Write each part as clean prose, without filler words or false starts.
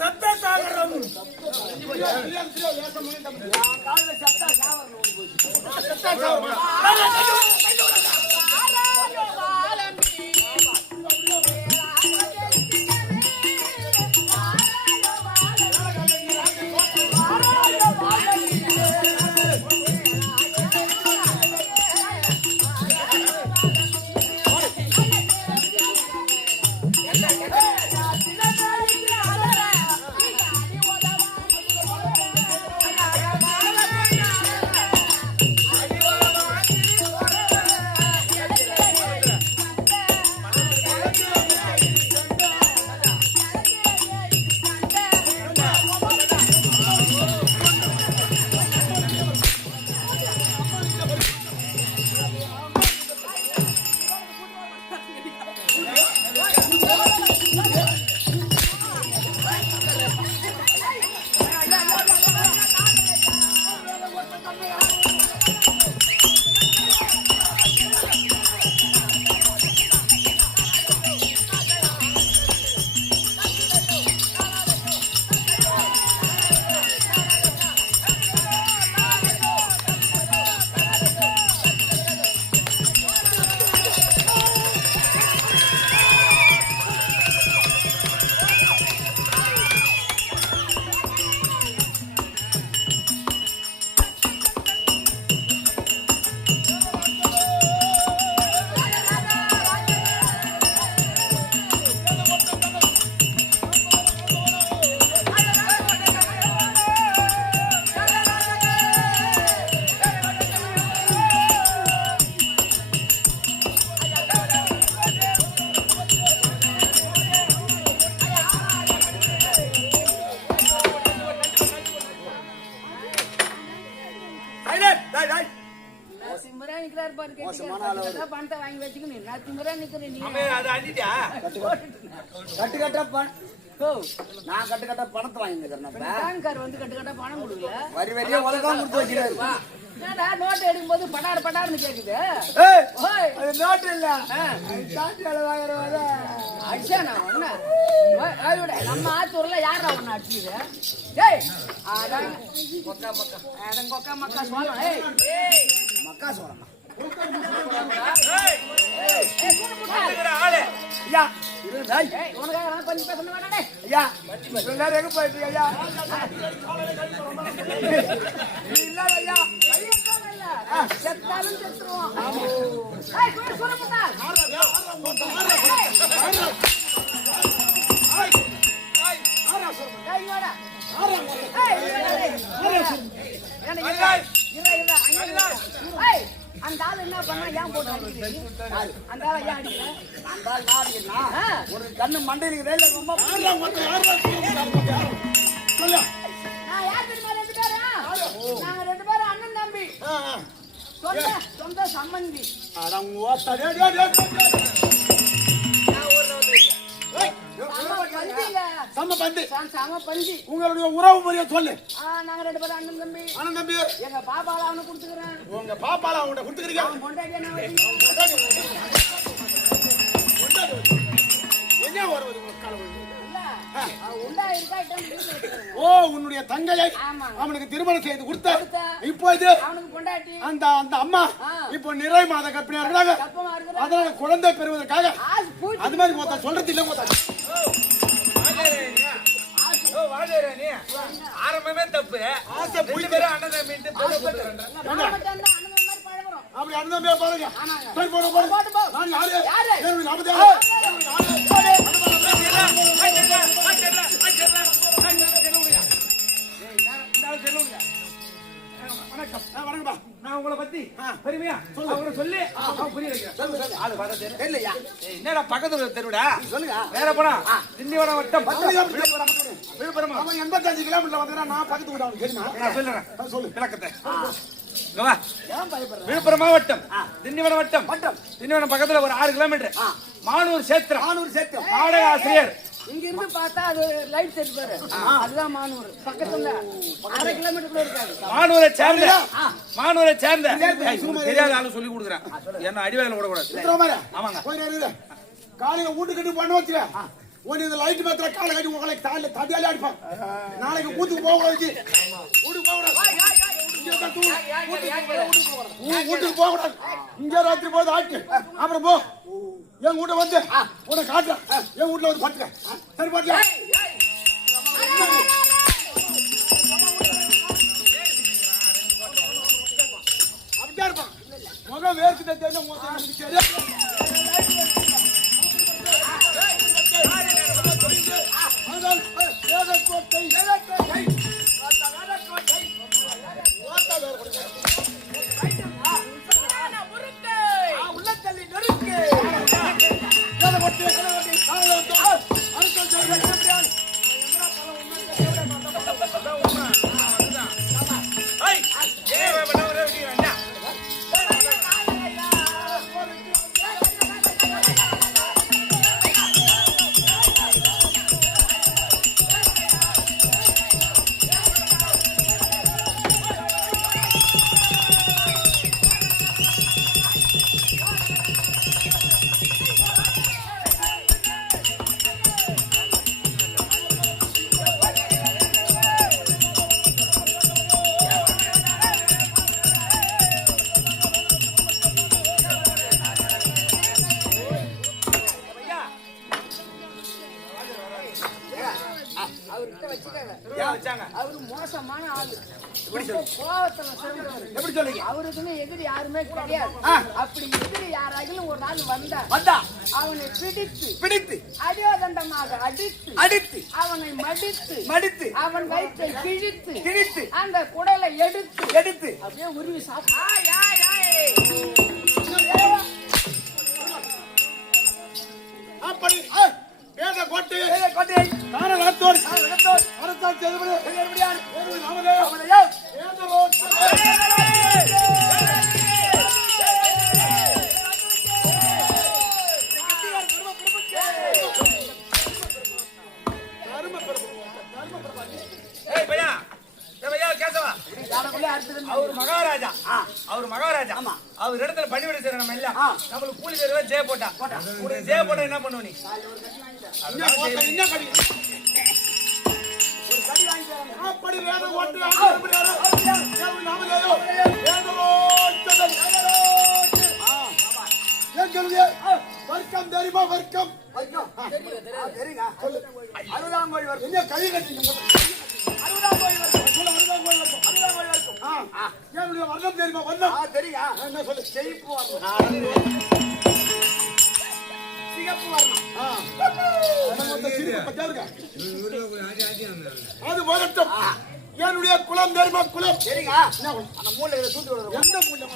சத்த சாகரம் பணத்தை வாங்கி வச்சுக்கணும். நான் திமுறா நிக்கிறேன். நான் கட்டு கட்ட பணத்தை வாங்கிக்கிறேன். வந்து கட்டு கட்ட பணம் கொடுக்கல. வரி வரியா உலகம் கொடுத்து வச்சுக்கிறாரு. நோட்டு எடுக்கும் போது படார்னு கேக்குது. நோட்டு இல்ல அடிச்சானா நம்ம ஆத்தூர்ல யாரா ஒண்ணு அடிச்சுது? கொக்கா மக்கா சோளம். மக்கா சோளம் கொஞ்சம் பேசணும் வேணாடே. ஐயா எங்க போயிட்டு ஐயா செத்தாலும் செத்துருவோம். அந்த ஆள் என்ன பண்ணா ஏன் போட்டு அந்த ஆள் ஏன் அடிக்கிறேன்? அந்த ஆள் நாடினா ஒரு கண்ணு மண்டையிலுக்கு வேலை ரொம்ப நான் யார் தெரியுமா? 2 பேரும் நாங்க 2 பேரும் அண்ணன் தம்பி. சொந்த சம்பந்தி. உங்களுடைய உறவு முறைய சொல்லு. நாங்க 2 பேரும் அண்ணன் தம்பி. அண்ணன் தம்பி எங்க பாப்பால அவனை கொடுத்துக்கிறேன். உங்க பாப்பால அவனை கொடுத்துக்கிறீங்க. என்ன வருவது ஓ உன்னுடைய தங்கையை அவனுக்கு திருமணம் செய்து கொடுத்த இப்போது அந்த அந்த அம்மா இப்போ நிறை மாத கர்ப்பிணியா இருக்கிறாங்க. அதனால குழந்தை பெறுவதற்காக அது மாதிரி மொத்தம் சொல்றது இல்ல. மொத்தம் ஆரம்பமே தப்பு. அப்படி அண்ணன் பேர் பாருங்க. நான் யாரு வணக்கம்பா. நான் உங்களை பத்தி பெருமையா சொல்லி புரிய வைக்கிறேன். என்னடா பக்கத்துல தெருவிடா சொல்லுங்க. வேற போனா திண்டிவனம் வட்டம் விழுப்புரம். அவன் 85 கிலோமீட்டர் வந்தா நான் பக்கத்து விட அவனுக்கு தெரியுமா? நான் சொல்லுறேன். சொல்லு விளக்கத்தை. விழுப்புரம் மாவட்டம் திண்டிவனம் வட்டம் திண்டிவனம் பக்கத்துல ஒரு 6 கிலோமீட்டர் மானூர் சேத்திரம். நாடக ஆசிரியர். இங்க இருந்து பார்த்தா அது லைட் செட் பாரு. அதுதான் மானூர். பக்கத்துல 1/2 கிலோமீட்டர் இருக்காது. மானூரை சேர்ந்த தெரியாத ஆளு சொல்லி கொடுக்குறேன். என்ன அடிவாயில விடக்கூடாது. ஆமாங்க. காலையில வீட்டு கட்டி பண்ண வச்சுக்க. உன்னை இந்த லைட் மாத்திர காலை கட்டி உங்களை தாண்டி தடியாலே அடிப்பான். நாளைக்கு கூத்துக்கு போக கூடாது. வீட்டுக்கு போக கூடாது. வீட்டுக்கு போக கூடாது. இங்க ராத்திரி போது ஆட்டு அப்புறம் போ. என் வீட்டை வந்து உன்னை காட்டுறேன். என் வீட்டுல வந்து பட்டுக்க. சரி பாட்டியா? அப்படியா இருப்பான். முகம் வேர்க்கு தெரிஞ்ச அவரு மோசமான ஆளு. கோவத்துல சேர்ந்தவர். எப்படி சொல்றீங்க? அவருக்குன்னு எதிரி யாருமே கிடையாது. அப்படி எதிரி யாராகிலும் ஒரு நாள் வந்தா அவனை பிடித்து அடியோதண்டமாக அடித்து அவனை மடித்து அவன் வயிற்றை கிழித்து அந்த குடலை எடுத்து அப்படியே உருவி அப்படி வேத கோட்டை தானத்தோடு அரசால் செதுபடி நாமதேயம் அவர் மகாராஜா அவர் இடத்துல பணிவிட செய்யற நம்ம எல்லாம் நம்மளுக்கு கூலி தருவா ஜெய போட்டா என்ன பண்ணுவ நீ? அப்படி வேத கோட்டை வர்க்கம் தெரியுமா? வர்க்கம் என்ன கை கட்டி வர்ணம் தெரியுமா? வர்ணம் தெரியும். என்ன சொல்லு? செழிப்பு சிகப்பு அது வரட்டும். என்னுடைய குலம் தெரியுமா? குலம் சரிங்க. அந்த மூளை தூத்து எந்த மூளை?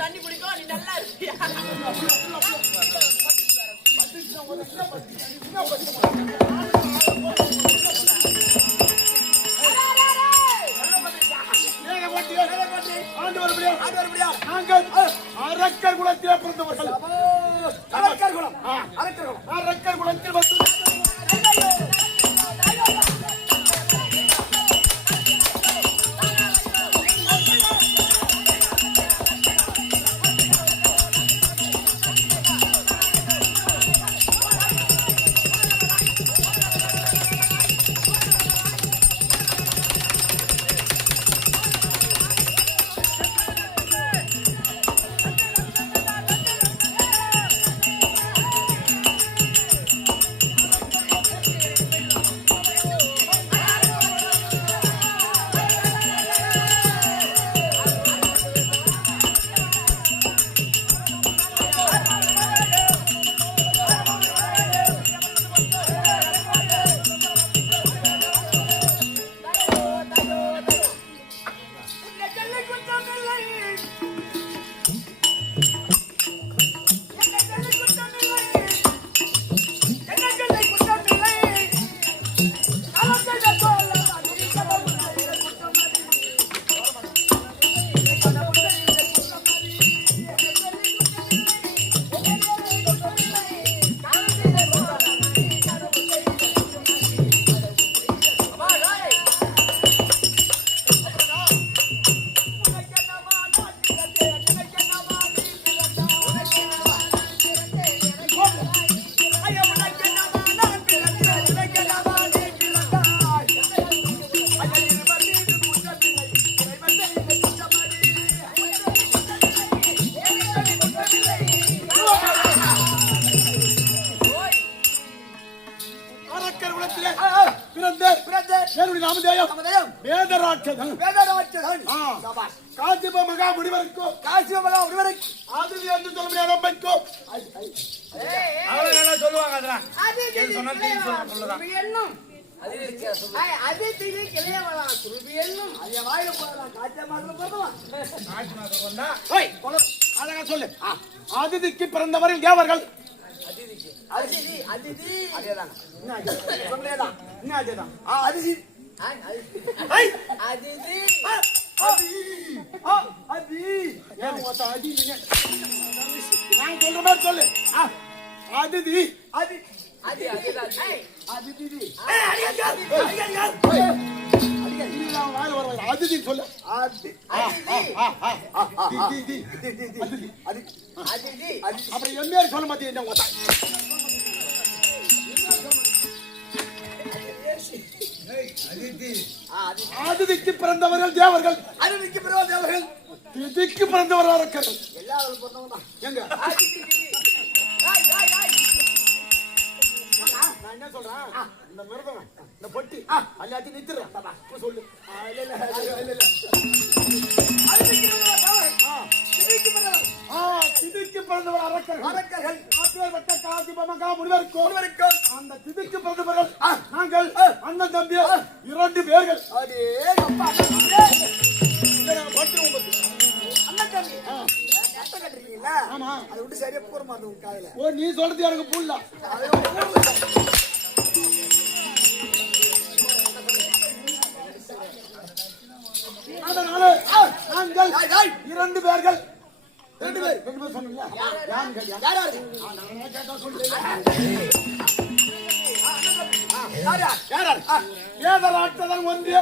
தண்ணி குடிக்கும். நீ நல்லா இருக்கியா? அரக்கர் குலத்திலே பிறந்தவர்கள். அரக்கர் குலத்தில் வந்து நாமதேயம் நாமதேயம் வேதராட்சதன் வேதராட்சதன் ஆ. சபாஷ் காசிப மகா முனிவருக்கும் காசியமலா ஒருவருக்கு ஆதிரி என்று சொல்ல முடியாத அம்மைக்கும் அவங்க நல்லா சொல்லுவாங்க அதெல்லாம் அது எது சொன்னாலும் தீர்வு சொல்லலாம் சுருபி என்னும் அது திடீர் கிளைய வரலாம் சுருபி என்னும் அது வாயில போடலாம் காய்ச்ச மாதிரி போடலாம் ஆட்சி மாதம் கொண்டா அழகா சொல்லு ஆதிதிக்கு பிறந்தவரில் தேவர்கள் அதிதி அதிதி அதேதான் சொல்லேதான் இன்னும் அதேதான் அதிதி ஐ! அதிதி அதி அதி ஏன் ஒத்த அடி நீங்க நான் சொல்ற மாதிரி சொல்லு அதிதி அதி அதி அதிதி அதிதி சொல்லு அதிதி அப்புறம் எம்ஏஆர் சொல்ல மாட்டேன் உங்க ஆதிதிக்கு பிறந்தவர்கள் தேவர்கள் அதிதிக்கு பிறகு தேவர்கள் திதிக்கு பிறந்தவர்கள் அரக்கர்கள் எல்லாரும் பிறந்தவங்க தான் எங்க அதிதி நான் என்ன சொல்றேன் இந்த மிருதம் இந்த பொட்டி எல்லாத்தையும் நிறுத்துறேன் சொல்லு திதிக்கு பிறந்தவர் அரக்கர்கள் ஆத்திரப்பட்ட காசிபமகா முனிவருக்கும் அந்த திதிக்கு பிறந்தவர்கள் நாங்கள் அண்ணன் தம்பி 2 பேர்கள் அதே அப்பா அண்ணன் தம்பி கட்ட கட்டுறீங்களா ஆமா அதை விட்டு சரியா போற மாதிரி உங்க காதுல ஓ நீ சொல்றது எனக்கு புரியல அதனால நாங்கள் 2 பேர்கள் 2 பேர் சொன்னீங்களா யாராரு வேதராட்சதன் ஒன்று